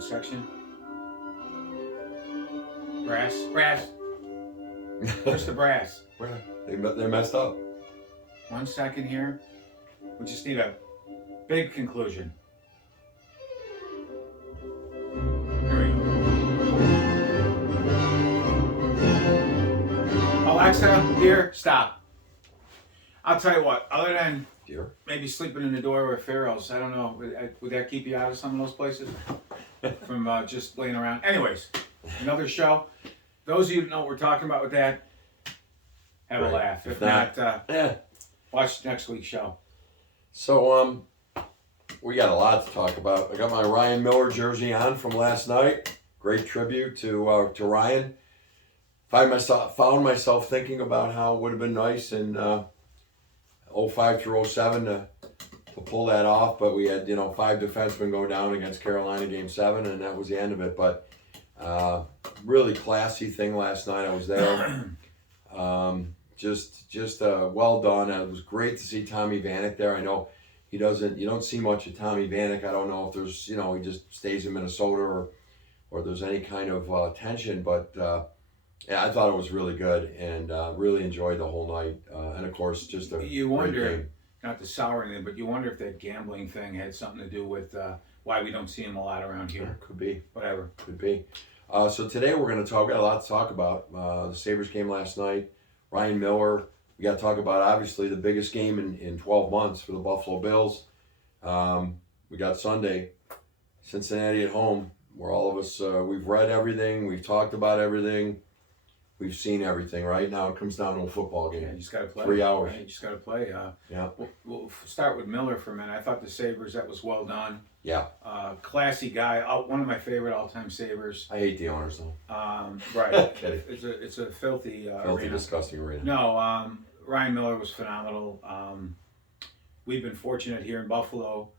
What section? Brass. Brass. Where's the brass? Where? They messed up. 1 second here. We just need a big conclusion. Here we go. Alexa, dear, stop. I'll tell you what, other than Dear? maybe sleeping in the doorway with Pharaohs, I don't know, would that keep you out of some of those places? From just laying around. Anyways, another show. Those of you who know what we're talking about with that, have a laugh. If not, watch next week's show. So, we got a lot to talk about. I got my Ryan Miller jersey on from last night. Great tribute to Ryan. Found myself thinking about how it would have been nice in 05 through 07 to pull that off, but we had 5 defensemen go down against Carolina Game 7, and that was the end of it. But really classy thing last night. I was there. Just well done. It was great to see Tommy Vanek there. I know you don't see much of Tommy Vanek. I don't know if there's he just stays in Minnesota or there's any kind of tension, but yeah, I thought it was really good and really enjoyed the whole night. And of course, just a great game. Not to sour anything, but you wonder if that gambling thing had something to do with why we don't see him a lot around here. Could be. Whatever. Could be. So today we're going to talk. We got a lot to talk about. The Sabres game last night. Ryan Miller. We got to talk about obviously the biggest game in 12 months for the Buffalo Bills. We got Sunday, Cincinnati at home, where all of us we've read everything, we've talked about everything. We've seen everything. Right now, it comes down to a football game. Yeah, you just got to play. 3 hours. Right? You just got to play. Yeah. We'll start with Miller for a minute. I thought the Sabres, that was well done. Yeah. Classy guy. One of my favorite all-time Sabres. I hate the owners though. Right. Kidding. It's a filthy Filthy, arena. disgusting arena. No, Ryan Miller was phenomenal. We've been fortunate here in Buffalo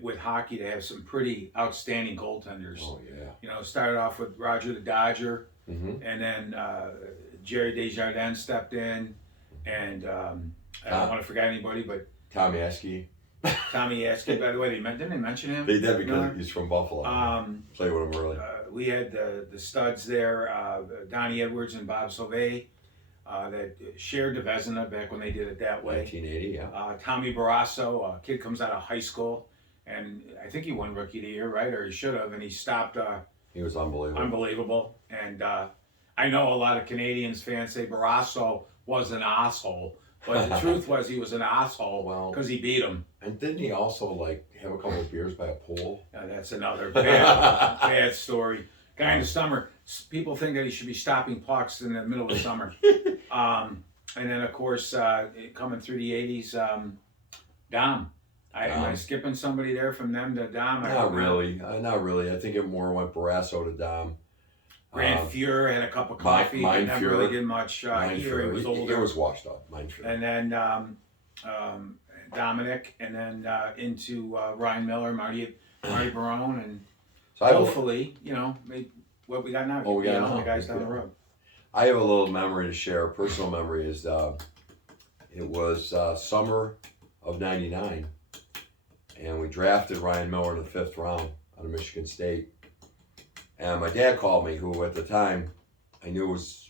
with hockey to have some pretty outstanding goaltenders. Oh yeah. Started off with Roger the Dodger. Mm-hmm. And then Jerry Desjardins stepped in, and I don't want to forget anybody, but Tommy Eske. Tommy Yaski, by the way, didn't they mention him? They did because he's from Buffalo. Played with him early. We had the studs there, Donnie Edwards and Bob Sauvé, that shared the Vezina back when they did it that way. 1980, yeah. Tommy Barrasso, a kid comes out of high school, and I think he won Rookie of the Year, right? Or he should have, and he stopped. He was unbelievable. Unbelievable. And I know a lot of Canadians fans say Barrasso was an asshole, but the truth was he was an asshole because he beat him. And didn't he also have a couple of beers by a pool? That's another bad story. Guy in the summer, people think that he should be stopping pucks in the middle of the summer. And then of course, coming through the 80s, Dom. Am I skipping somebody there from them to Dom? Not really. I think it more went Barrasso to Dom. Grant Fuhrer had a cup of coffee. He never really did much. He was older. It was washed up. Mind Fuhrer. And then Dominic, and then into Ryan Miller, Marty Barone, and so hopefully, what we got now. Oh, we got the guys down the road. I have a little memory to share. A personal memory is it was summer of '99. And we drafted Ryan Miller in the 5th round out of Michigan State. And my dad called me, who at the time I knew was,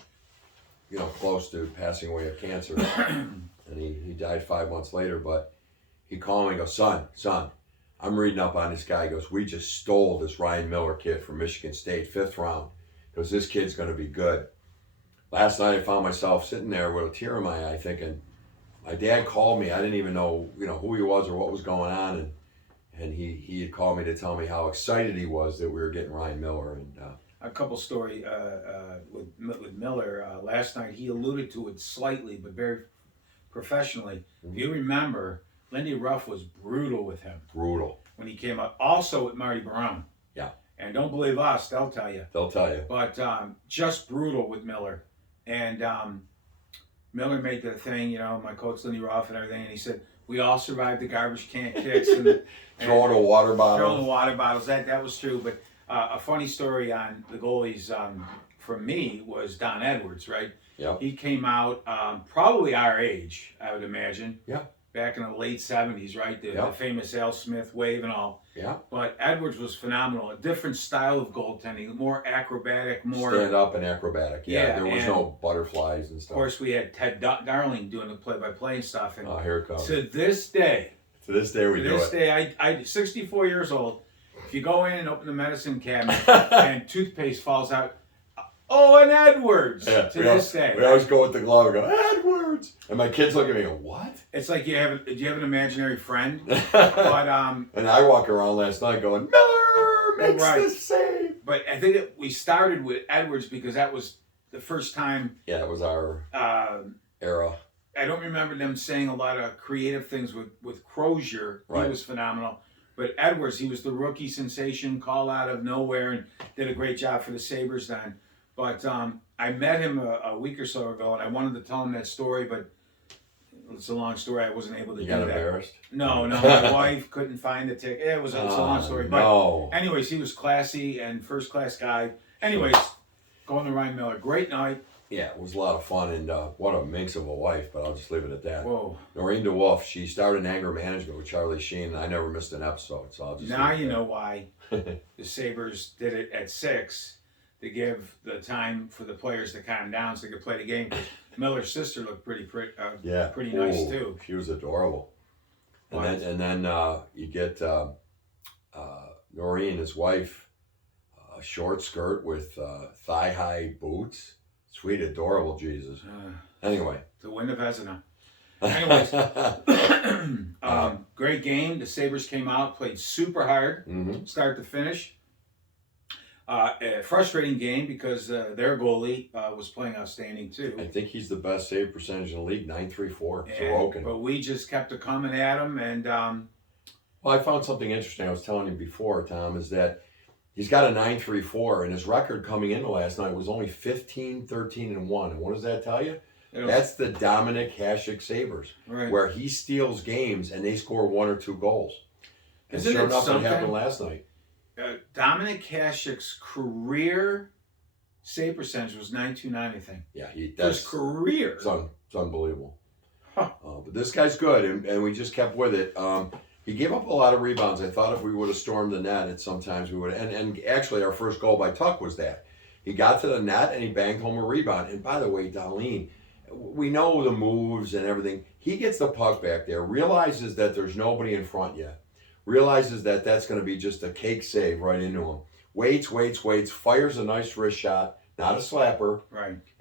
close to passing away of cancer. And he died 5 months later. But he called me and goes, son, I'm reading up on this guy. He goes, we just stole this Ryan Miller kid from Michigan State, 5th round. He goes, this kid's going to be good. Last night I found myself sitting there with a tear in my eye thinking, my dad called me. I didn't even know, who he was or what was going on, and he had called me to tell me how excited he was that we were getting Ryan Miller. And a couple story with Miller last night. He alluded to it slightly, but very professionally. Mm-hmm. If you remember, Lindy Ruff was brutal with him. Brutal. When he came up, also with Marty Barone. Yeah. And don't believe us; they'll tell you. They'll tell you. But just brutal with Miller, and. Miller made the thing, my coach Lindy Ruff and everything, and he said, we all survived the garbage can kicks and throwing a water bottle. Throwing the water bottles. That was true. But a funny story on the goalies from me was Don Edwards, right? Yeah. He came out probably our age, I would imagine. Yeah. back in the late 70s, right? The famous Al Smith wave and all. Yeah. But Edwards was phenomenal. A different style of goaltending, more acrobatic, more stand up and acrobatic. Yeah, there was no butterflies and stuff. Of course, we had Ted Darling doing the play-by-play and stuff. And here it comes. to this day, we do it. To this day, I'm 64 years old. If you go in and open the medicine cabinet and toothpaste falls out, oh, and Edwards. To this day. We always go with the glove and go, Edwards. And my kids look at me and go, what? It's like do you have an imaginary friend? But and I walk around last night going, Miller makes this save. But I think we started with Edwards because that was the first time. Yeah, it was our era. I don't remember them saying a lot of creative things with Crozier. Right. He was phenomenal. But Edwards, he was the rookie sensation, call out of nowhere, and did a great job for the Sabres then. But I met him a week or so ago, and I wanted to tell him that story, but it's a long story. I wasn't able to do that. You got embarrassed? No. My wife couldn't find the ticket. It's a long story. But anyways, he was classy and first-class guy. Anyways, going to Ryan Miller. Great night. Yeah, it was a lot of fun, and what a minx of a wife, but I'll just leave it at that. Whoa. Noreen DeWolf, she started in anger management with Charlie Sheen, and I never missed an episode, so I'll just now you know why the Sabres did it at 6 to give the time for the players to calm down so they could play the game. Miller's sister looked pretty nice, too. She was adorable. And then you get Noreen, his wife, a short skirt with thigh-high boots. Sweet, adorable Jesus. Anyway. To win the Vezina. Anyways, great game. The Sabres came out, played super hard, start to finish. A frustrating game because their goalie was playing outstanding too. I think he's the best save percentage in the league, 934. But we just kept coming at him. And well, I found something interesting. I was telling you before, Tom, is that he's got a 934, and his record coming into last night was only 15-13-1. And what does that tell you? That's the Dominic Hasek Sabres, where he steals games and they score 1 or 2 goals. And sure enough, it happened last night. Dominic Hasek's career save percentage was 929, I think. Yeah, his career. It's unbelievable. Huh. But this guy's good, and we just kept with it. He gave up a lot of rebounds. I thought if we would have stormed the net, sometimes we would. And actually, our first goal by Tuck was that. He got to the net and he banged home a rebound. And by the way, Darlene, we know the moves and everything. He gets the puck back there, realizes that there's nobody in front yet, realizes that that's going to be just a cake save right into him. Waits, fires a nice wrist shot, not a slapper,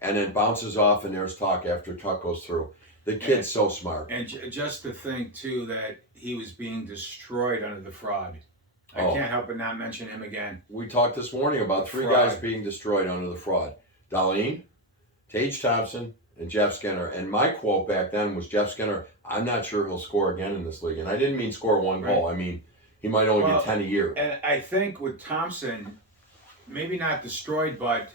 and then bounces off, and there's Tuck after Tuck goes through. The kid's so smart. And just to think, too, that he was being destroyed under the fraud. I can't help but not mention him again. We talked this morning about 3 guys being destroyed under the fraud. Darlene, Tage Thompson, and Jeff Skinner. And my quote back then was, Jeff Skinner, I'm not sure he'll score again in this league. And I didn't mean score 1 goal. I mean, he might only get 10 a year. And I think with Thompson, maybe not destroyed, but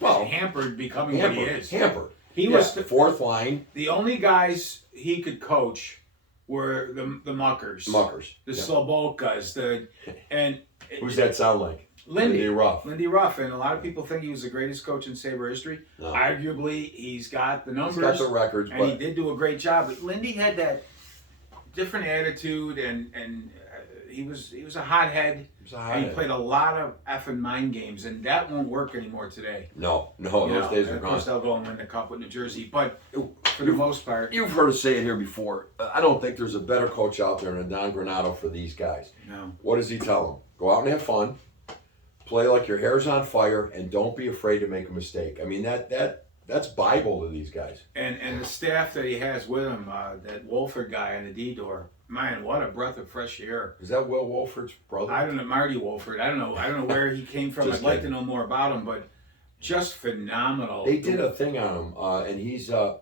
hampered becoming what he is. Hampered. He was the 4th line. The only guys he could coach were the muckers. The Slobokas. Who's that sound like? Lindy Ruff. Lindy Ruff. And a lot of people think he was the greatest coach in Sabre history. No. Arguably, he's got the numbers. He's got the records. And he did do a great job. But Lindy had that different attitude, and he was a hothead. And he played a lot of effing mind games, and that won't work anymore today. No, those days are gone. Of course, they'll go and win the cup with New Jersey, but for the most part, you've heard us say it here before. I don't think there's a better coach out there than Don Granato for these guys. No. What does he tell them? Go out and have fun, play like your hair's on fire, and don't be afraid to make a mistake. I mean, that's Bible to these guys. And the staff that he has with him, that Wolford guy on the D-door. Man, what a breath of fresh air. Is that Will Wolford's brother? I don't know, Marty Wolford. I don't know where he came from. I'd like to know more about him, but just phenomenal. They did a thing on him, and he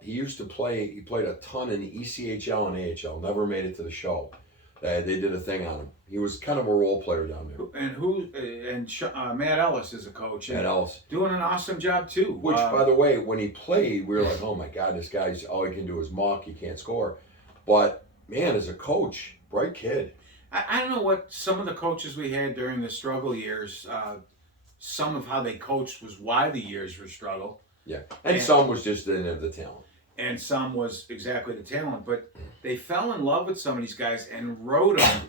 used to play. He played a ton in the ECHL and AHL. Never made it to the show. They did a thing on him. He was kind of a role player down there. And Matt Ellis is a coach. Matt Ellis doing an awesome job too. Which, by the way, when he played, we were like, "Oh my God, this guy's all he can do is muck. He can't score." But man, as a coach, bright kid. I don't know what some of the coaches we had during the struggle years. Some of how they coached was why the years were struggle. Yeah, and some was just didn't have the talent. and some was exactly the talent. But they fell in love with some of these guys and wrote them.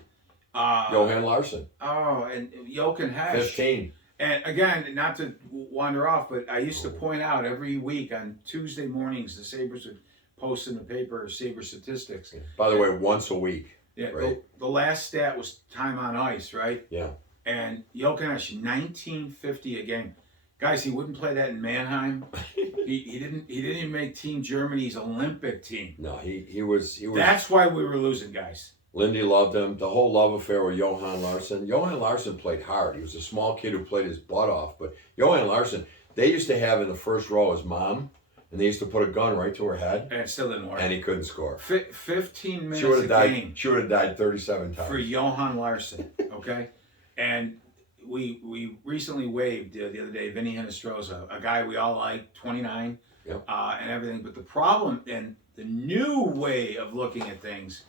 Johan Larsson. Oh, and Jochen Hesch. 15. And again, not to wander off, but I used to point out every week on Tuesday mornings, the Sabres would post in the paper Sabre statistics. By the way, once a week. Yeah, right? the last stat was time on ice, right? Yeah. And Jochen Hesch, 1950 a game. Guys, he wouldn't play that in Mannheim. he didn't even make Team Germany's Olympic team. No, he was. That's why we were losing, guys. Lindy loved him. The whole love affair with Johan Larsson. Johan Larsson played hard. He was a small kid who played his butt off. But Johan Larsson, they used to have in the first row his mom, and they used to put a gun right to her head. And it still didn't work. And he couldn't score. 15 minutes a a game. She would have died 37 times. For Johan Larsson, okay? And we recently waived the other day Vinny Hinostroza, a guy we all like, 29, Yep. And everything. But the problem and the new way of looking at things,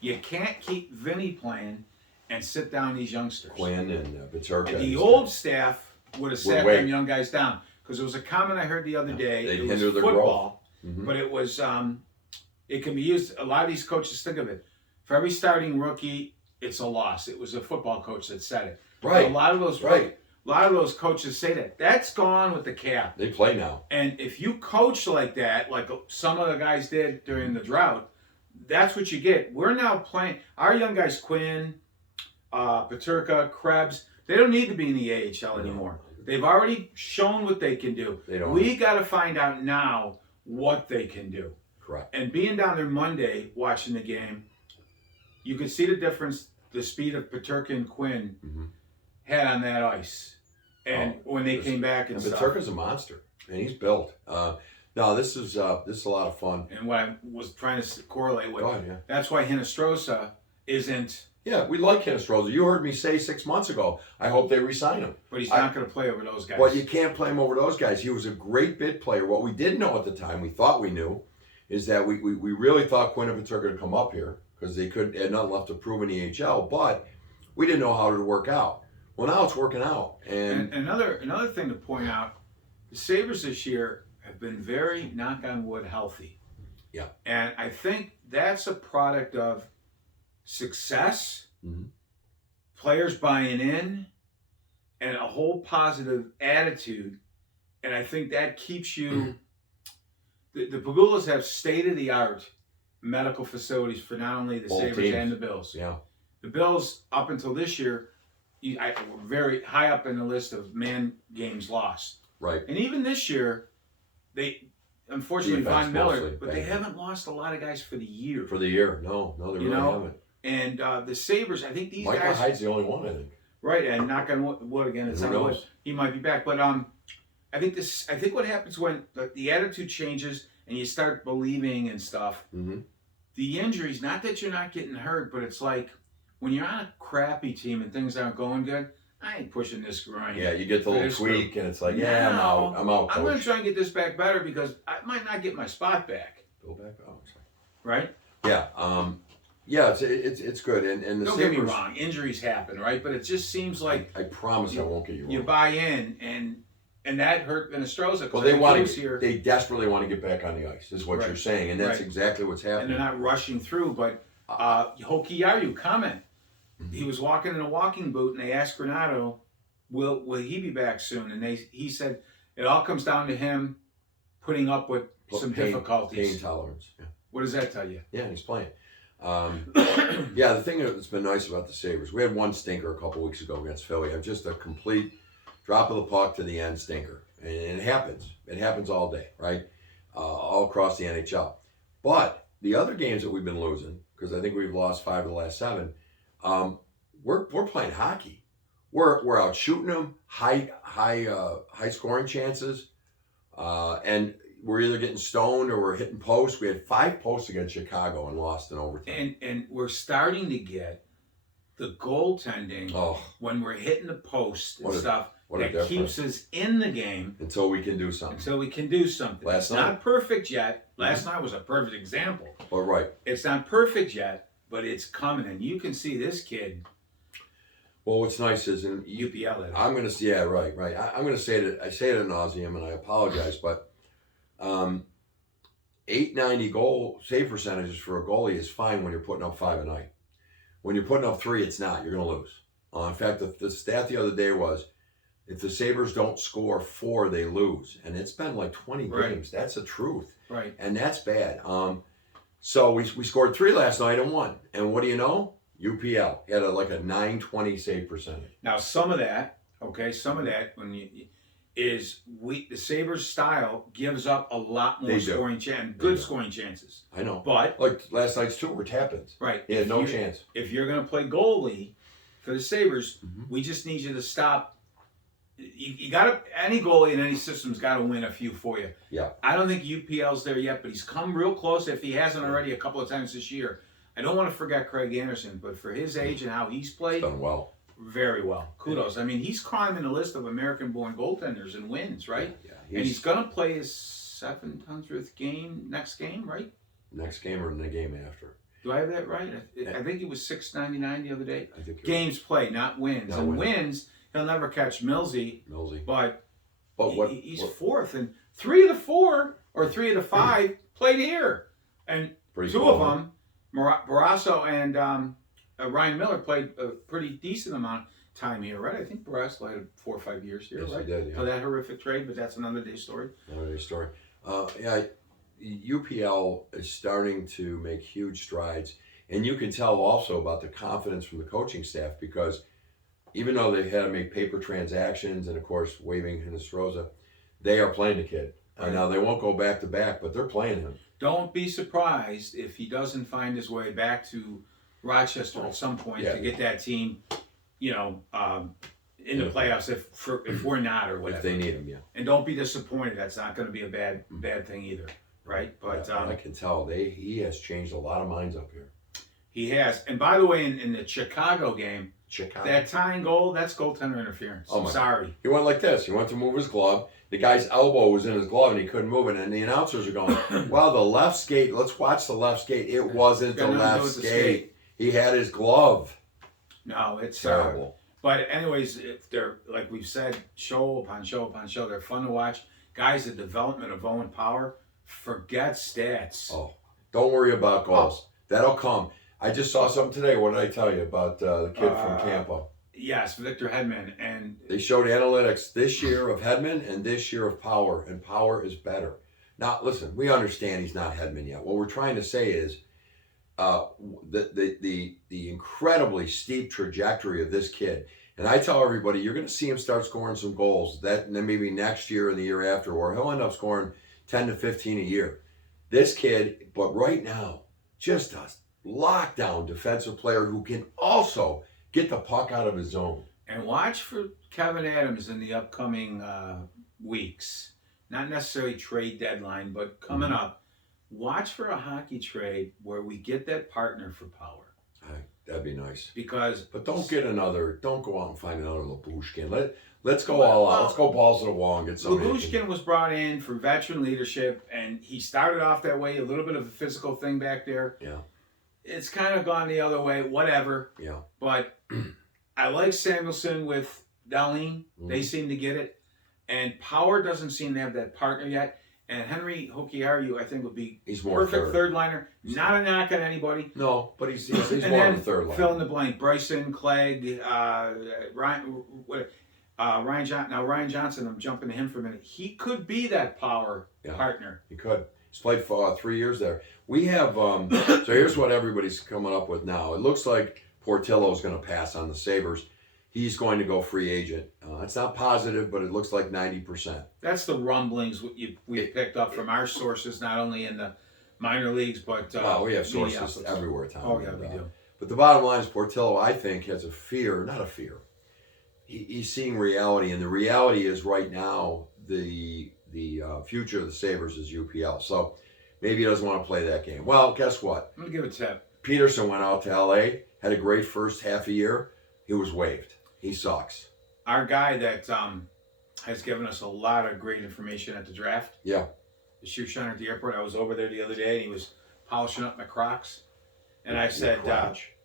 you can't keep Vinny playing and sit down these youngsters. Quinn and Paterka. And the old staff would have sat wait. them young guys down. Because there was a comment I heard the other day. They'd it was hinder their football, growth. but it was it can be used. A lot of these coaches think of it. For every starting rookie, it's a loss. It was a football coach that said it. Right. A lot of those coaches say that. That's gone with the cap. They play now. And if you coach like that, like some of the guys did during the drought, that's what you get. We're now playing. Our young guys, Quinn, Paterka, Krebs, they don't need to be in the AHL anymore. They've already shown what they can do. We got to find out now what they can do. Correct. And being down there Monday watching the game, you could see the difference, the speed of Paterka and Quinn had on that ice. And when they came back and stuff. Paterka's a monster, and he's built. No, this is a lot of fun. And what I was trying to correlate with, God, yeah. That's why Hinostroza isn't. Yeah, we like Hinostroza. You heard me say 6 months ago, I hope they re-sign him. But he's not going to play over those guys. Well, you can't play him over those guys. He was a great bit player. What we didn't know at the time, we thought we knew, is that we really thought Quinn and Paterka would come up here because they had nothing left to prove in the AHL, but we didn't know how it would work out. Well, now it's working out. And another thing to point out, the Sabres this year have been very, knock on wood, healthy. Yeah. And I think that's a product of success, players buying in, and a whole positive attitude. And I think that keeps you... The Pagulas have state-of-the-art medical facilities for not only the Sabres teams. and the Bills. Yeah. The Bills, up until this year, were very high up in the list of man games lost. Right. And even this year, they, unfortunately, Defense Von Miller, mostly, but they haven't lost a lot of guys for the year. For the year. No, they really haven't. And the Sabres, I think these Michael guys... Hyde's the only one, I think. Right, and knock on wood again, it's Who on wood. knows? He might be back. But I think what happens when the attitude changes and you start believing and stuff, the injuries, not that you're not getting hurt, but it's like when you're on a crappy team and things aren't going good, I ain't pushing this grind. Yeah, you get the little tweak and it's like, yeah, I'm out, coach. I'm going to try and get this back better because I might not get my spot back. Go back? Oh, sorry. Right? Yeah. Yeah, it's good. And the Don't Sabres, get me wrong, injuries happen, right? But it just seems like I promise I won't get you wrong. you buy in and that hurt Venestroza. Well, they desperately want to get back on the ice, is what you're saying, and that's exactly what's happening. And they're not rushing through, but Hoki Yaru comment. He was walking in a walking boot, and they asked Granato, "Will he be back soon?" And he said, "It all comes down to him putting up with some difficulties, pain tolerance." Yeah. What does that tell you? Yeah, and he's playing. Yeah, the thing that's been nice about the Sabres, we had one stinker a couple weeks ago against Philly. Just a complete drop of the puck to the end stinker, and it happens. It happens all day, right? All across the NHL. But the other games that we've been losing, because I think we've lost 5 of the last 7. We're playing hockey. We're out shooting them, high scoring chances, and we're either getting stoned or we're hitting posts. We had 5 posts against Chicago and lost in overtime. And we're starting to get the goaltending when we're hitting the post and stuff that keeps us in the game until we can do something. It's not perfect yet. Last night was a perfect example. But right. It's not perfect yet, but it's coming, and you can see this kid. Well, what's nice is, and UPL. I'm going to, yeah, right. I'm going to say it. I say it ad nauseum, and I apologize, but .890 goal save percentages for a goalie is fine when you're putting up 5 a night. When you're putting up 3, it's not. You're going to lose. In fact, the stat the other day was if the Sabres don't score 4, they lose. And it's been like 20 games. That's the truth. Right. And that's bad. So we scored 3 last night and won. And what do you know? UPL had like a .920 save percentage. Now, some of that the Sabres style gives up a lot more scoring scoring chances. I know. But like last night's 2 were tap-ins. Right. He had no chance. If you're going to play goalie for the Sabres, we just need you to stop. You got to, any goalie in any system's got to win a few for you. Yeah. I don't think UPL's there yet, but he's come real close if he hasn't already a couple of times this year. I don't want to forget Craig Anderson, but for his age and how he's played, He's done well. Very well. Kudos. I mean, he's climbing the list of American-born goaltenders and wins, right? Yeah. And he's going to play his 700th game next game, right? Next game or in the game after. Do I have that right? I think it was $6.99 the other day. I think games played, not wins. Not and wins, he'll never catch Millsy. But he's fourth, and 3 of the 4 or 3 of the 5 played here, and two of them, Barrasso and Ryan Miller, played a pretty decent amount of time here, right? I think Barrasso had 4 or 5 years here, yes, right? He did, yeah. For that horrific trade, but that's another day's story. Another day's story. UPL is starting to make huge strides, and you can tell also about the confidence from the coaching staff because even though they had to make paper transactions and, of course, waiving Hinostroza, they are playing the kid. Right. Now, they won't go back to back, but they're playing him. Don't be surprised if he doesn't find his way back to Rochester at some point to get that team, in the playoffs if we're not or whatever. If they need him, yeah. And don't be disappointed. That's not going to be a bad thing either, right? But I can tell he has changed a lot of minds up here. He has. And by the way, in the Chicago game, that tying goal, that's goaltender interference. Oh, sorry. He went like this. He went to move his glove. The guy's elbow was in his glove and he couldn't move it. And the announcers are going, well, the left skate, let's watch the left skate. It wasn't the left skate. He had his glove. No, it's terrible. But anyways, if they're, like we've said, show upon show upon show, they're fun to watch. Guys, the development of Owen Power, forget stats. Oh, don't worry about goals. That'll come. I just saw something today. What did I tell you about the kid from Tampa? Yes, Victor Hedman. And they showed analytics this year of Hedman and this year of Power, and Power is better. Now, listen, we understand he's not Hedman yet. What we're trying to say is the incredibly steep trajectory of this kid. And I tell everybody, you're going to see him start scoring some goals. And then maybe next year and the year after, or he'll end up scoring 10 to 15 a year. This kid, but right now, just a lockdown defensive player who can also get the puck out of his zone. And watch for Kevin Adams in the upcoming weeks. Not necessarily trade deadline, but coming up. Watch for a hockey trade where we get that partner for Power. That'd be nice. But don't go out and find another Labushkin. Let's go all out. Let's go balls to the wall and get somebody. Labushkin was brought in for veteran leadership, and he started off that way, a little bit of a physical thing back there. Yeah. It's kind of gone the other way, whatever. Yeah. But I like Samuelson with Darlene. They seem to get it. And Power doesn't seem to have that partner yet. And Henry Hokiaru, I think, would be more perfect third liner. Not a knock on anybody. No, but he's more of a third liner. Fill in the blank. Bryson, Clegg, Ryan Johnson. Now, Ryan Johnson, I'm jumping to him for a minute. He could be that Power partner. He could. He's played for 3 years there. We have, so here's what everybody's coming up with now. It looks like Portillo's going to pass on the Sabres. He's going to go free agent. It's not positive, but it looks like 90%. That's the rumblings we've picked up from our sources, not only in the minor leagues, but we have sources everywhere, Tom. Oh, yeah, we do. But the bottom line is Portillo, I think, has a fear, not a fear. He's seeing reality, and the reality is right now the future of the Sabres is UPL. So maybe he doesn't want to play that game. Well, guess what? I'm going to give a tip. Peterson went out to L.A., had a great first half a year. He was waived. He sucks. Our guy that has given us a lot of great information at the draft. Yeah. The shoe shiner at the airport. I was over there the other day, and he was polishing up my Crocs. And I said,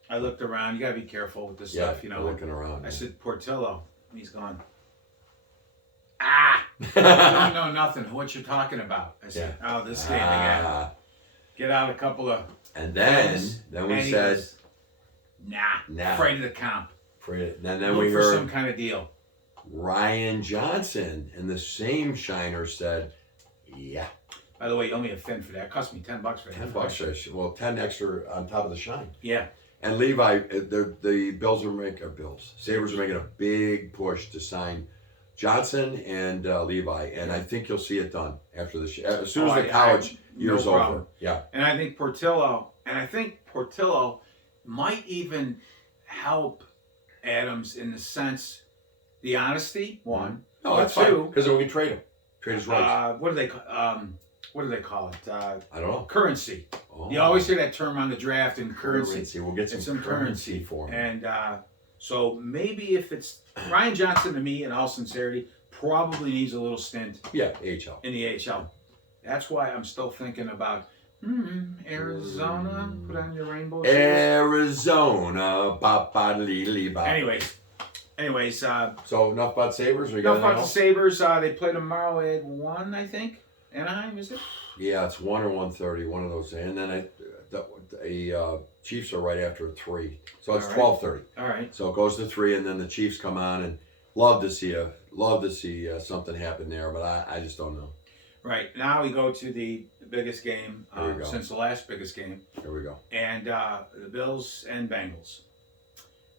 I looked around. You got to be careful with this stuff, looking around. I said, Portillo. And he's gone, I don't know nothing. What you're talking about? I said, oh, this game again. Ah. Get out a couple of. And then we and he said, goes, nah, afraid of the comp. then Look we for heard some kind of deal. Ryan Johnson, and the same Shiner said, yeah. By the way, you owe me a fin for that. It cost me $10 for that. $10. Well, 10 extra on top of the shine. Yeah. And Levi, the Bills are making Sabres are making a big push to sign Johnson and Levi, and I think you'll see it done after this. As soon as the college year's over. Yeah. And I think Portillo might even help Adams in the sense, the honesty, one. No, that's fine, because then we can trade him. Trade his rights. What do they call it? I don't know. Currency. Oh. You always hear that term on the draft in currency. We'll get some currency for him. And so maybe if it's Ryan Johnson, to me, in all sincerity, probably needs a little stint. Yeah, AHL. In the AHL. That's why I'm still thinking about Arizona. Put on your rainbow shoes. Arizona. Anyways. So enough about Sabres. Enough about the Sabres. They play tomorrow at 1, I think. Anaheim, is it? Yeah, it's 1 or 1:30, one of those. And then the Chiefs are right after 3, so it's 12:30. All right. So it goes to 3, and then the Chiefs come on, and love to see something happen there, but I just don't know. Right now we go to the biggest game since the last biggest game. Here we go. And the Bills and Bengals.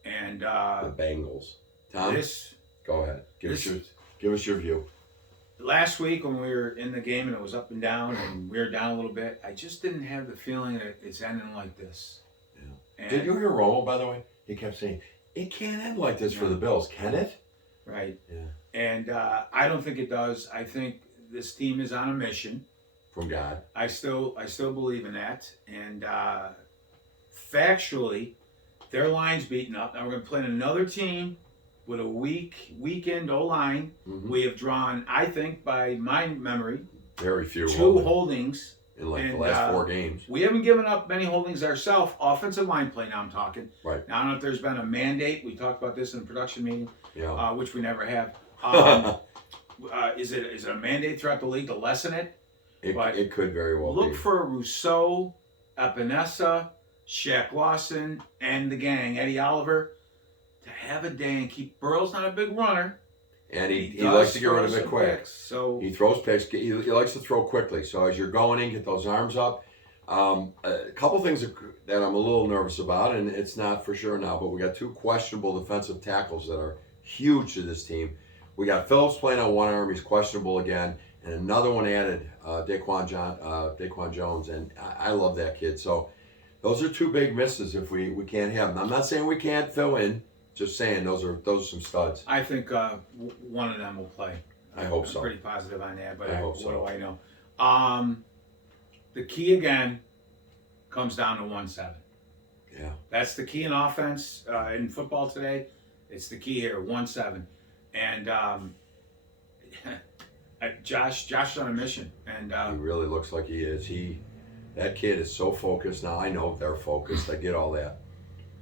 And the Bengals. Tom, go ahead. Give us your view. Last week when we were in the game and it was up and down and we were down a little bit, I just didn't have the feeling that it's ending like this. Yeah. Did you hear Romo, by the way? He kept saying, it can't end like this for the Bills, can it? Right. Yeah. And I don't think it does. I think this team is on a mission. From God. I still believe in that. And factually, their line's beaten up. Now we're going to play another team with a weekend O-line. Mm-hmm. We have drawn, I think, by my memory, very few 2 holdings in the last 4 games. We haven't given up many holdings ourselves. Offensive line play, now I'm talking. Right. Now, I don't know if there's been a mandate. We talked about this in the production meeting, which we never have. Is it a mandate throughout the league to lessen it? It could very well look be. for Rousseau, Epinesa, Shaq Lawson, and the gang, Eddie Oliver, to have a day and keep. Burrow's not a big runner. And he likes to get rid of it quick. Picks, so he throws picks. He likes to throw quickly. So as you're going in, get those arms up. A couple things that I'm a little nervous about, and it's not for sure now, but we got 2 questionable defensive tackles that are huge to this team. We got Phillips playing on one arm. He's questionable again. And another one added, Daquan Jones. And I love that kid. So those are 2 big misses if we can't have them. I'm not saying we can't fill in. Just saying, those are some studs. I think one of them will play. I hope so. I'm pretty positive on that, but I hope so. What do I know? The key again comes down to 1-7. Yeah. That's the key in offense in football today. It's the key here, 1-7. And Josh is on a mission. And he really looks like he is. That kid is so focused. Now I know they're focused. I get all that.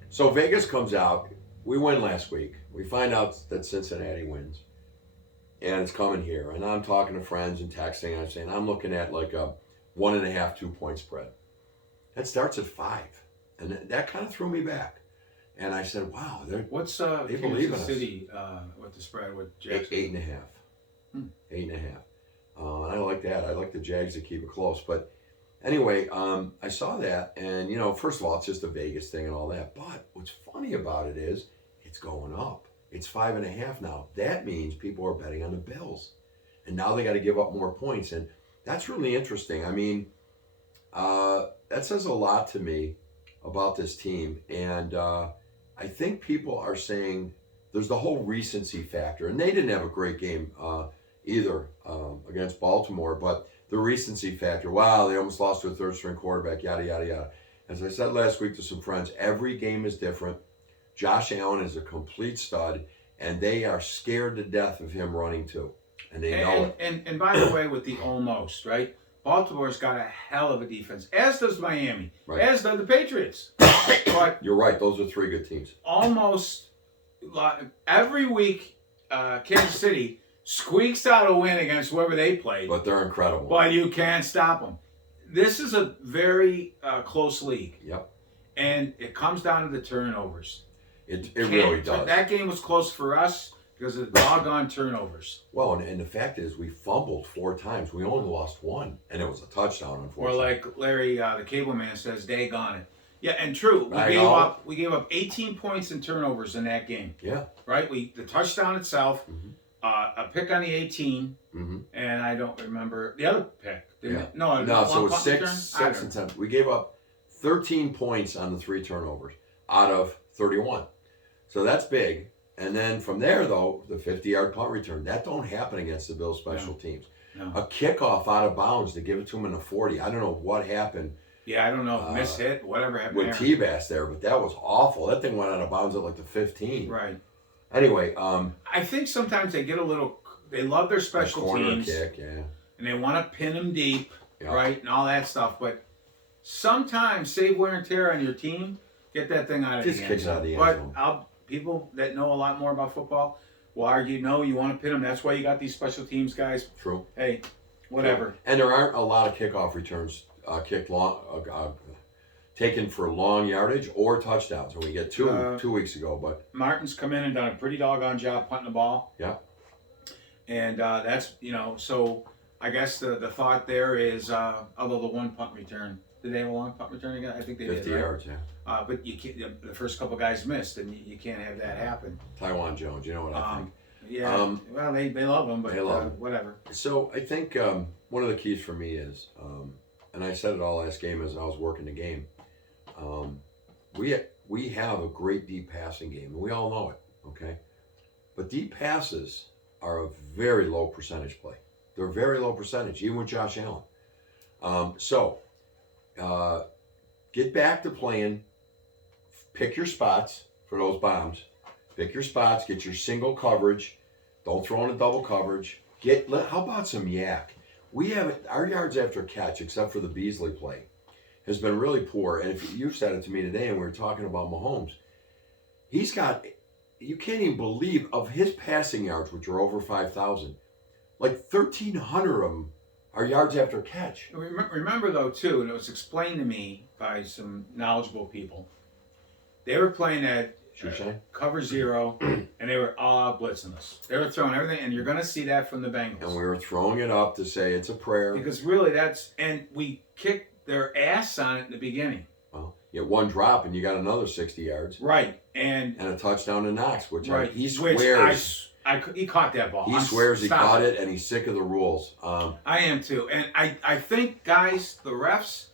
So Vegas comes out. We win last week. We find out that Cincinnati wins. And it's coming here. And I'm talking to friends and texting. And I'm saying, I'm looking at like a 1.5, 2-point spread. That starts at 5. And that kind of threw me back. And I said, wow. What's they believe in Kansas us. City with the spread with Jags? 8.5. 8.5. And I like that. I like the Jags to keep it close. But anyway, I saw that, and first of all, it's just a Vegas thing and all that. But what's funny about it is it's going up. It's 5.5 now. That means people are betting on the Bills, and now they got to give up more points, and that's really interesting. I mean, that says a lot to me about this team, and I think people are saying there's the whole recency factor, and they didn't have a great game either against Baltimore, but the recency factor, wow, they almost lost to a third-string quarterback, yada, yada, yada. As I said last week to some friends, every game is different. Josh Allen is a complete stud, and they are scared to death of him running too, and they know it. And by the way, with the almost, right? Baltimore's got a hell of a defense, as does Miami, as do the Patriots. But you're right, those are 3 good teams. Almost every week, Kansas City squeaks out a win against whoever they played, But they're incredible. but you can't stop them. This is a very close league, Yep. and it comes down to the turnovers. It really does. That game was close for us because of the doggone turnovers. Well, and the fact is, we fumbled 4 times. We only lost 1, and it was a touchdown, Or unfortunately. like Larry, the cable man says, "Daggone it." Yeah, and true. We gave up 18 points in turnovers in that game. Yeah. Right. The touchdown itself, a pick on the 18, and I don't remember the other pick. Yeah. No, So it's punt 6 and 10. We gave up 13 points on the 3 turnovers out of 31. So that's big. And then from there, though, the 50-yard punt return, that don't happen against the Bills special teams. No. A kickoff out of bounds to give it to him in the 40. I don't know what happened. Yeah, I don't know. Miss hit, whatever happened with there. T-Bass there, but that was awful. That thing went out of bounds at like the 15. Right. Anyway, I think sometimes they get a little. They love their special corner teams, kick, yeah. and they want to pin them deep, Yeah. right, and all that stuff. But sometimes save wear and tear on your team. Get that thing out of Just the kick end it out of the zone. end But zone. people that know a lot more about football will argue, no, you want to pin them. That's why you got these special teams guys. True. Hey, whatever. And there aren't a lot of kickoff returns taken for long yardage or touchdowns. And we get 2 weeks ago, but Martin's come in and done a pretty doggone job punting the ball. yeah. And that's, so I guess the thought there is, although the one punt return, did they have a long punt return again? I think they 50 did. Right? yards, yeah. But you can't, the first couple guys missed, and you can't have that happen. Taiwan Jones, you know what I think. Yeah, well, they love him, but They love him. whatever. So I think one of the keys for me is, and I said it all last game as I was working the game, we have a great deep passing game, and we all know it, okay? But deep passes are a very low percentage play. They're a very low percentage, even with Josh Allen. Get back to playing, pick your spots for those bombs, pick your spots, get your single coverage, don't throw in a double coverage. How about some yak? We haven't, our yards after catch, except for the Beasley play, has been really poor. And if you said it to me today, and we were talking about Mahomes, he's got, you can't even believe, of his passing yards, which are over 5,000, like 1,300 of them are yards after catch. Remember though too, and it was explained to me by some knowledgeable people. They were playing at cover 0, and they were all out blitzing us. They were throwing everything, and you're going to see that from the Bengals. And we were throwing it up to say it's a prayer. Because really, and we kicked their ass on it in the beginning. Well, you get one drop and you got another 60 yards. Right, and a touchdown to Knox, which he swears. He caught that ball. He swears he caught it, and he's sick of the rules. I am too, and I think, guys, the refs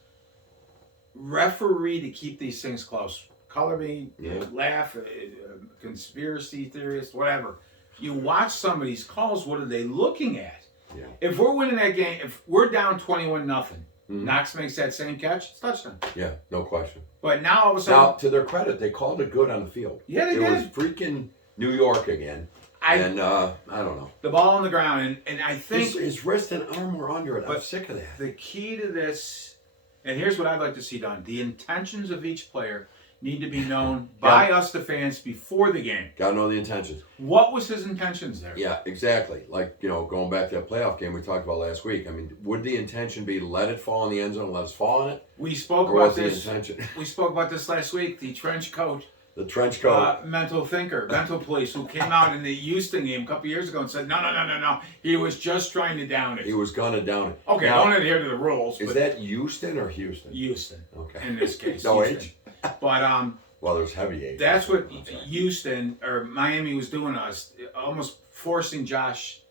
referee to keep these things close. Color me, laugh, conspiracy theorist, whatever. You watch some of these calls. What are they looking at? Yeah. If we're winning that game, if we're down 21-0, Knox makes that same catch, it's touchdown. Yeah, no question. But now all of a sudden, now to their credit, they called it good on the field. Yeah, they did. It was freaking New York again. I don't know. The ball on the ground, and I think his wrist and arm were under it. I'm sick of that. The key to this, and here's what I'd like to see done: the intentions of each player need to be known by us, the fans, before the game. Gotta know the intentions. What was his intentions there? Yeah, exactly. Like, going back to that playoff game we talked about last week. I mean, would the intention be let it fall in the end zone and let us fall in it? We spoke or about was this. The intention? We spoke about this last week. The trench coat. The trench coat. Mental police, who came out in the Houston game a couple years ago and said, no. He was just trying to down it. He was gonna down it. Okay, I don't adhere to the rules. Is that Houston or Houston? Houston. Okay. In this case. No Houston. H? But well, there's heavy H. That's what Houston or Miami was doing to us, almost forcing Josh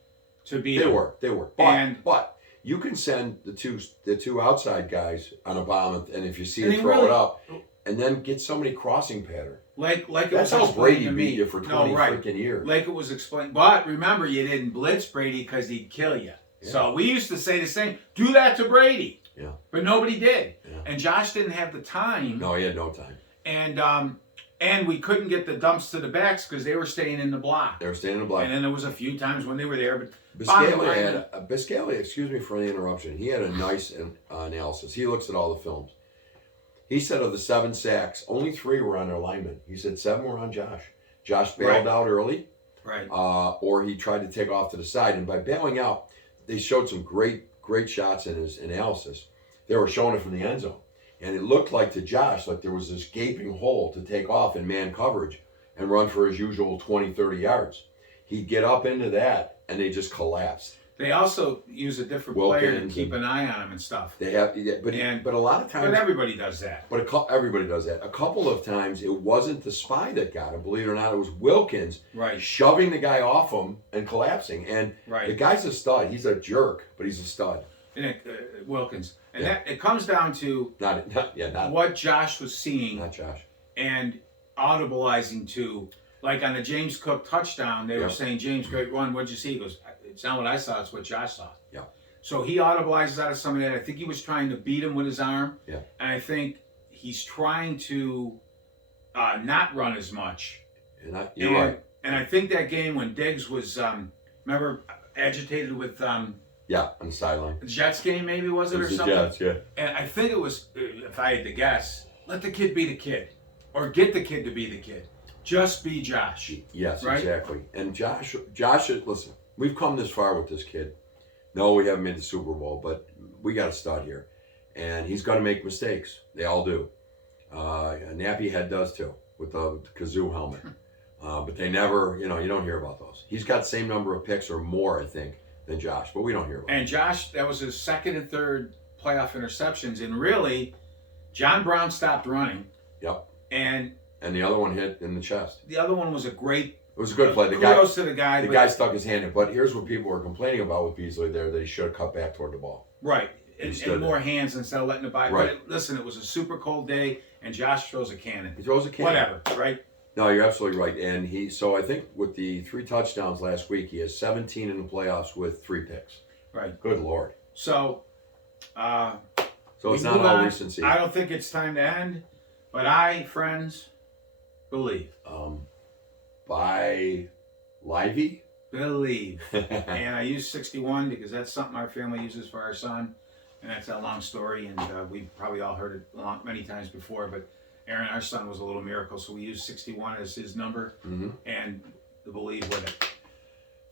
to be. They were. But you can send the two outside guys on a bomb, and if you see it, throw it up, and then get somebody crossing pattern. Like it that's was how Brady to beat me. you for 20 freaking years. Like it was explained. But remember, you didn't blitz Brady because he'd kill you. Yeah. So we used to say the same. Do that to Brady. Yeah. But nobody did. Yeah. And Josh didn't have the time. No, he had no time. And we couldn't get the dumps to the backs because they were staying in the block. They were staying in the block. And then there was a few times when they were there. But Biscaglia, excuse me for the interruption, he had a nice analysis. He looks at all the films. He said of the 7 sacks, only 3 were on their linemen. He said 7 were on Josh. Josh bailed out early. Right. Or he tried to take off to the side. And by bailing out, they showed some great shots in his analysis. They were showing it from the end zone. And it looked like to Josh, like there was this gaping hole to take off in man coverage and run for his usual 20, 30 yards. He'd get up into that, and they just collapsed. They also use a different player to keep an eye on him and stuff. They have, but a lot of times. But everybody does that. But everybody does that. A couple of times, it wasn't the spy that got him. Believe it or not, it was Wilkins shoving the guy off him and collapsing. And the guy's a stud. He's a jerk, but he's a stud. And Wilkins, and that it comes down to not what Josh was seeing, not Josh, and audibleizing to. Like on the James Cook touchdown, they were saying, James, great run. What'd you see? He goes, it's not what I saw, it's what Josh saw. Yeah. So he audibilizes out of some of that. I think he was trying to beat him with his arm. Yeah. And I think he's trying to not run as much. You're right. And I think that game when Diggs was, remember, agitated with... on The Jets game, maybe, was it or something? Jets, yeah. And I think it was, if I had to guess, let the kid be the kid. Or get the kid to be the kid. Just be Josh. Yes, right? Exactly. And Josh, listen, we've come this far with this kid. No, we haven't made the Super Bowl, but we got a stud here. And he's going to make mistakes. They all do. Nappy Head does too, with the kazoo helmet. But they never, you don't hear about those. He's got the same number of picks or more, I think, than Josh, but we don't hear about And Josh, that was his second and third playoff interceptions. And really, John Brown stopped running. Yep. And the other one hit in the chest. The other one was a great. It was a good play. Kudos to the guy. The guy stuck his hand in. But here's what people were complaining about with Beasley there, that he should have cut back toward the ball. Right. And more hands instead of letting it by. Right. But listen, it was a super cold day, and Josh throws a cannon. He throws a cannon. Whatever, right? No, you're absolutely right. And so I think with the 3 touchdowns last week, he has 17 in the playoffs with 3 picks. Right. Good Lord. So it's not all recency. I don't think it's time to end, but I, friends, believe. By Livy? Believe. And I use 61 because that's something our family uses for our son. And that's a long story, and we've probably all heard it many times before, but Aaron, our son, was a little miracle, so we used 61 as his number, and the believe with it.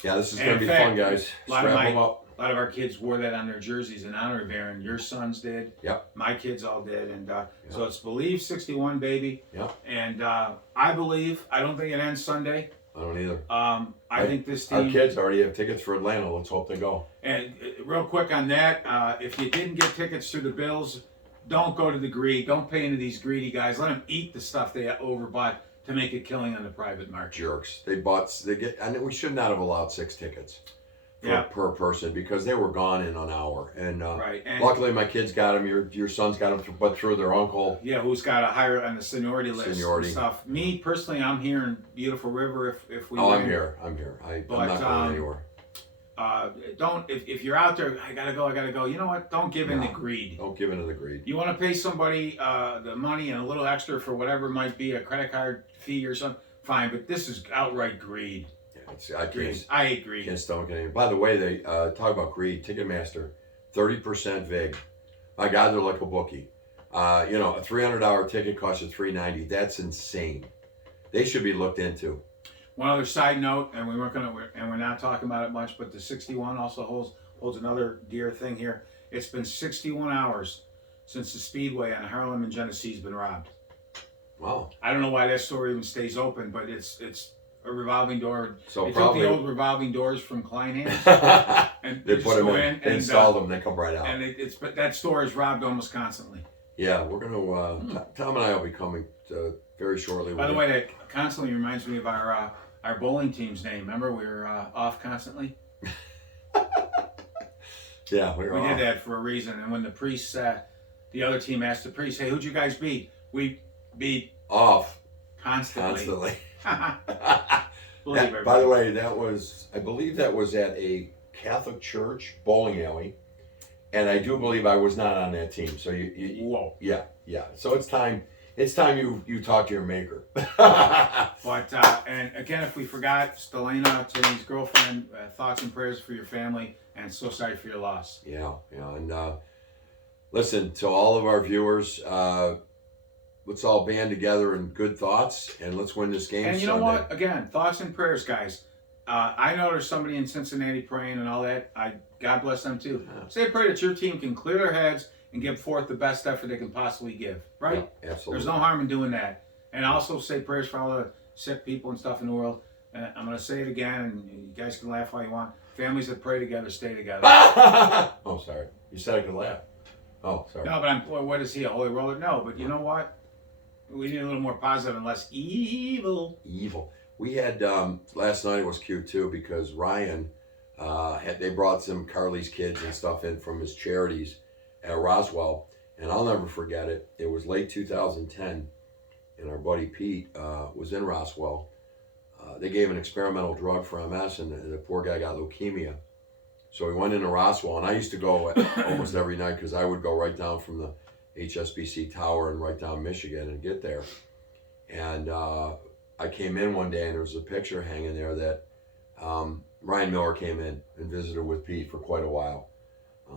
Yeah, this is going to be fun, guys. Strap them up. A lot of our kids wore that on their jerseys in honor of Aaron. Your sons did. Yep. My kids all did. And so it's Believe 61, baby. Yep. And I believe. I don't think it ends Sunday. I don't either. I think this team... Our kids already have tickets for Atlanta. Let's hope they go. And real quick on that, if you didn't get tickets through the Bills, don't go to the greed. Don't pay into these greedy guys. Let them eat the stuff they overbought to make a killing on the private market. Jerks. And we should not have allowed 6 tickets per person because they were gone in an hour. And, and luckily my kids got them. Your sons got them, but through their uncle. Yeah, who's got a higher on the seniority list and stuff. Me, personally, I'm here in beautiful River if we I'm here. I'm not going anywhere. Don't if you're out there, I gotta go. You know what? Don't give in to greed. Don't give in to the greed. You want to pay somebody the money and a little extra for whatever it might be, a credit card fee or something, fine. But this is outright greed. Yeah, I hate greed. Can't stomach anything. By the way, they talk about greed. Ticketmaster, 30% vig. My God, they're like a bookie. A $300 ticket costs you $390. That's insane. They should be looked into. One other side note, and we're not talking about it much, but the 61 also holds another dear thing here. It's been 61 hours since the Speedway on Harlem and Genesee's been robbed. Wow. I don't know why that store even stays open, but it's a revolving door. So they probably took the old revolving doors from Kleinhans and they put them in, install them, they come right out. And but that store is robbed almost constantly. Yeah, we're gonna. Tom and I will be coming very shortly. By the way, that constantly reminds me of our bowling team's name. Remember, we were off constantly. Yeah, we did that for a reason. And when the priest, the other team asked the priest, "Hey, who'd you guys beat?" We beat off constantly. By the way, I believe that was at a Catholic church bowling alley, and I do believe I was not on that team. So whoa. Yeah. So it's time. It's time you talk to your maker. But and again, if we forgot, Stelena, Tony's girlfriend, thoughts and prayers for your family, and so sorry for your loss. Yeah, and listen to all of our viewers. Let's all band together in good thoughts, and let's win this game. And you know what? Again, thoughts and prayers, guys. I know there's somebody in Cincinnati praying and all that. God bless them too. Yeah. Say a prayer that your team can clear their heads and give forth the best effort they can possibly give. Right? Yeah, absolutely. There's no harm in doing that. And also say prayers for all the sick people and stuff in the world. I'm going to say it again, and you guys can laugh all you want. Families that pray together stay together. Oh, sorry. You said I could laugh. Oh, sorry. No, but what is he, a holy roller? No, but you know what? We need a little more positive and less evil. Evil. We had last night. It was cute too because Ryan they brought some Carly's kids and stuff in from his charities at Roswell, and I'll never forget it. It was late 2010, and our buddy Pete was in Roswell. They gave an experimental drug for MS, and the poor guy got leukemia. So we went into Roswell, and I used to go almost every night because I would go right down from the HSBC Tower and right down Michigan and get there. And I came in one day, and there was a picture hanging there that Ryan Miller came in and visited with Pete for quite a while.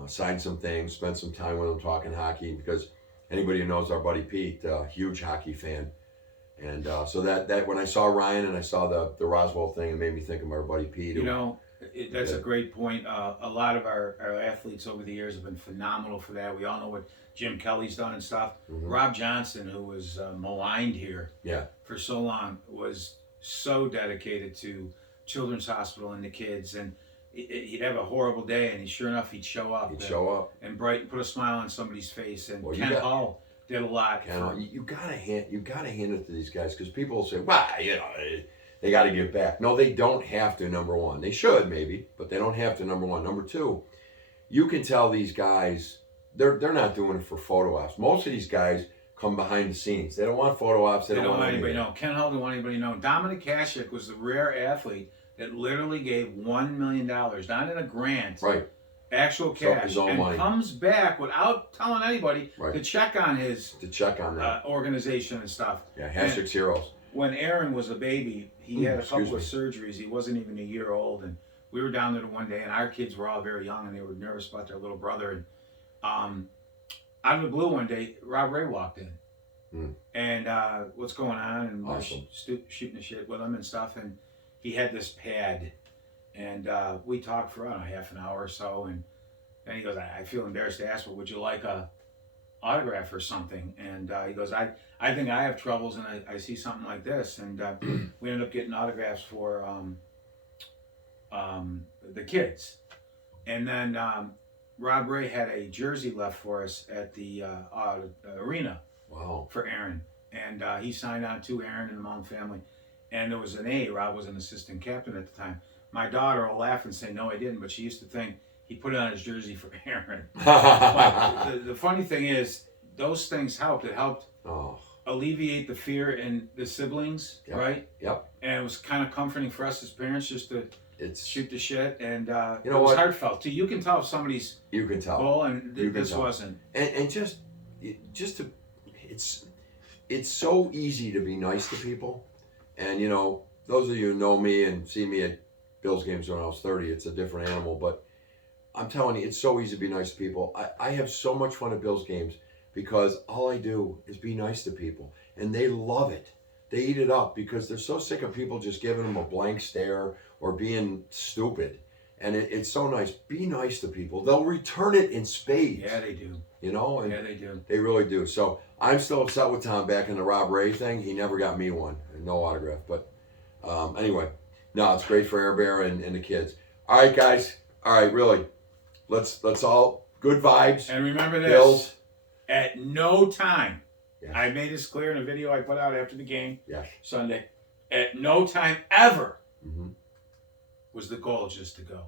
Signed some things, spent some time with him talking hockey, because anybody who knows our buddy Pete, huge hockey fan. And so that when I saw Ryan and I saw the Roswell thing, it made me think of our buddy Pete. You know, that's a great point. A lot of our athletes over the years have been phenomenal for that. We all know what Jim Kelly's done and stuff. Mm-hmm. Rob Johnson, who was maligned here for so long, was so dedicated to Children's Hospital and the kids. And he'd have a horrible day, and sure enough, he'd show up. And bright, put a smile on somebody's face. And Ken Hall did a lot. You gotta hand it to these guys, because people will say, "Well, they got to give back." No, they don't have to. Number one, they should maybe, but they don't have to. Number one. Number two, you can tell these guys they're not doing it for photo ops. Most of these guys come behind the scenes. They don't want photo ops. They don't want anybody to know. Ken Hall didn't want anybody to know. Dominic Hasek was the rare athlete that literally gave $1 million, not in a grant. Right. Actual cash, his own and money. Comes back without telling anybody to check on that organization and stuff. Yeah, Hasek's heroes. When Aaron was a baby, he had a couple of surgeries. He wasn't even a year old, and we were down there one day, and our kids were all very young, and they were nervous about their little brother. And out of the blue one day, Rob Ray walked in, and what's going on? And we're shooting the shit with him and stuff, and he had this pad. And we talked for, I don't know, half an hour or so. And then he goes, I feel embarrassed to ask, but would you like a autograph or something? And he goes, I think I have troubles, and I see something like this. And we ended up getting autographs for the kids. And then Rob Ray had a jersey left for us at the arena. Wow. For Aaron. And he signed on to Aaron and the Mullen family. And there was an A. Rob was an assistant captain at the time. My daughter will laugh and say, no, I didn't, but she used to think he put it on his jersey for Aaron. But the funny thing is, those things helped. It helped alleviate the fear in the siblings, right? Yep. And it was kind of comforting for us as parents just to shoot the shit. And you know it was heartfelt, too. You can tell if somebody's full, and this wasn't. And just to, it's so easy to be nice to people. And, you know, those of you who know me and see me at Bills games when I was 30, it's a different animal, but I'm telling you, it's so easy to be nice to people. I have so much fun at Bills games because all I do is be nice to people, and they love it. They eat it up because they're so sick of people just giving them a blank stare or being stupid. And it's so nice. Be nice to people. They'll return it in spades. Yeah, they do. You know? And yeah, they do. They really do. So I'm still upset with Tom back in the Rob Ray thing. He never got me one. No autograph. But anyway. No, it's great for Air Bear and the kids. All right, guys. All right, really. Let's all good vibes. And remember this. Bills. At no time, I made this clear in a video I put out after the game Sunday. At no time ever was the goal just to go.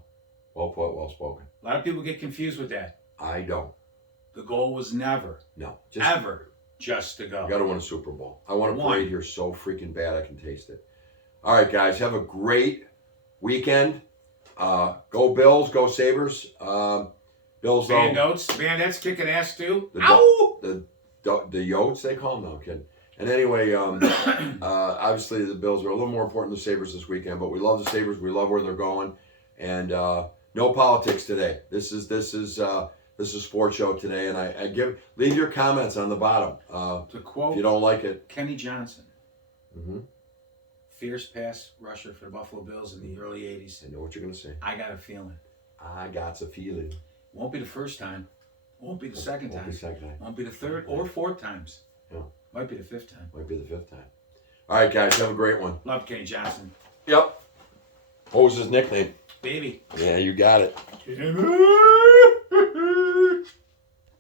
Well put, well spoken. A lot of people get confused with that. I don't. The goal was never, ever just to go. You got to win a Super Bowl. I want to parade here so freaking bad I can taste it. All right, guys, have a great weekend. Go Bills, go Sabres. Bills, Bandits kicking ass too. The Yotes, they call them. No, I'm kidding. And anyway, obviously the Bills are a little more important than the Sabres this weekend, but we love the Sabres. We love where they're going, and no politics today. This is a sports show today, and I leave your comments on the bottom. To quote, if you don't like it, Kenny Johnson. fierce pass rusher for the Buffalo Bills in the early 80s. I know what you're going to say. I got a feeling. I got a feeling. Won't be the first time. Won't be the second Won't time. be the second time. Won't be the third or fourth times. Yeah. Might be the fifth time. Might be the fifth time. All right, guys. Have a great one. Love Kenny Johnson. Yep. What was his nickname? Baby. Yeah, you got it. Timmy!